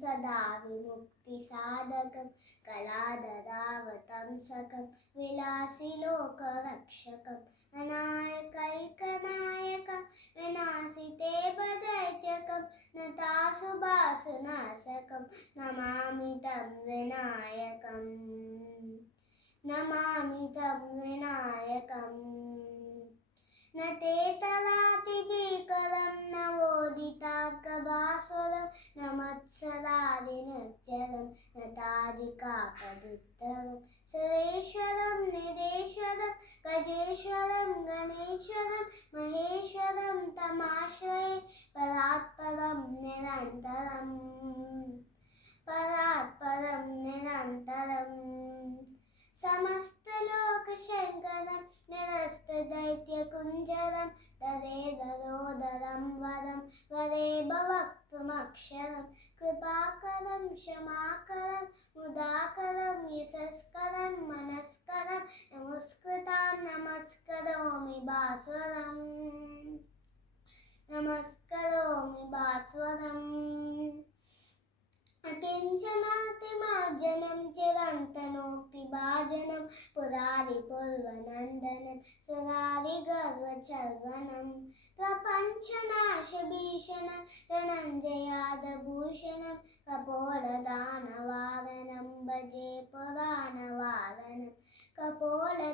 सदा विमुक्तिसाधकं कलाददावतंसकं विलासिलोकरक्षकम् अनायकैकनायकं विनाशिते दैत्यकं नताशुभासुनाशकं नमामि तं विनायकम् नमामि तं विनायकम् न ते तदातिभीकरं नवोदितार्कभास्वरं न मत्सरादिनिर्जरं न तादिकापदुत्तरं सुरेश्वरं निरेश्वरं गजेश्वरं गणेश्वरं महेश्वरं तमाश्रये परात्परं निरन्तरम् समस्तलोकशङ्करं निरस्तदैत्यकुञ्जरं तदेतरोदरं वरं वरेव वक्तुमक्षरं कृपाकरं क्षमाकरं मुदाकरं यशस्करं मनस्करं नमस्कृतां नमस्करोमि भास्वरम् अकिञ्चनातिमार्जनं चिरन्तनोक्तिभाजनं पुरारिपूर्वनन्दनं सुरारिगर्वचर्वणं प्रपञ्चनाशभीषणं धनञ्जयादभूषणं कपोलदानवारणं भजे पुराणवारणं कपोलदानवारणं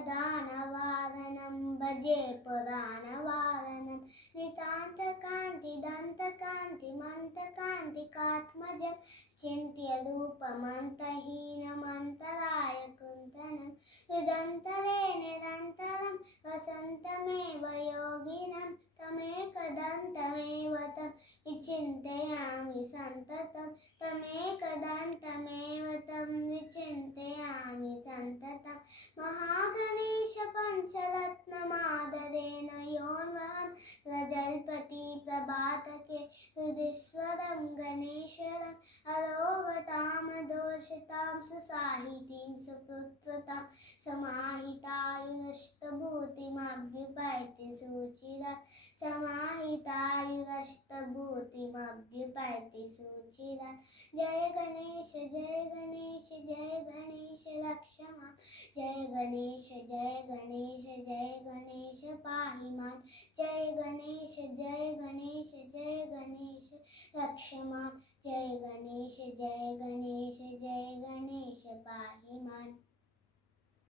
भजे पुराणवारणं नितान्तकान्तिदन्तकान्तिमन्तकान्तिकात्मजं चिन्त्यरूपमन्तहीनमन्तरायकुन्तनं हृदन्तरे निरन्तरं वसन्तमेव योगिनं तमेकदन्तमेव तं विचिन्तयामि सन्ततं तमेकदन्तमेव तं विचिन्तयामि सन्ततं महागणेश पञ्चरत्नमादरेण योऽन्वहं प्रजल्पति प्रभातके हृदिस्वरं गणेश्वरम् अरोगतामदोषतां सुसाहितीं सुपुत्रतां समाहितायुरष्टभूतिमभ्युपैति सुचिरात् समाहितायुरष्टभूतिमभ्युपैति सुचिरात् जय गणेश जय गणेश जय गणेश रक्ष मां जय गणेश जय गणेश जय गणेश पाहि मां जय गणेश जय गणेश जय गणेश रक्ष मां जय गणेश जय गणेश जय गणेश पाहि मां।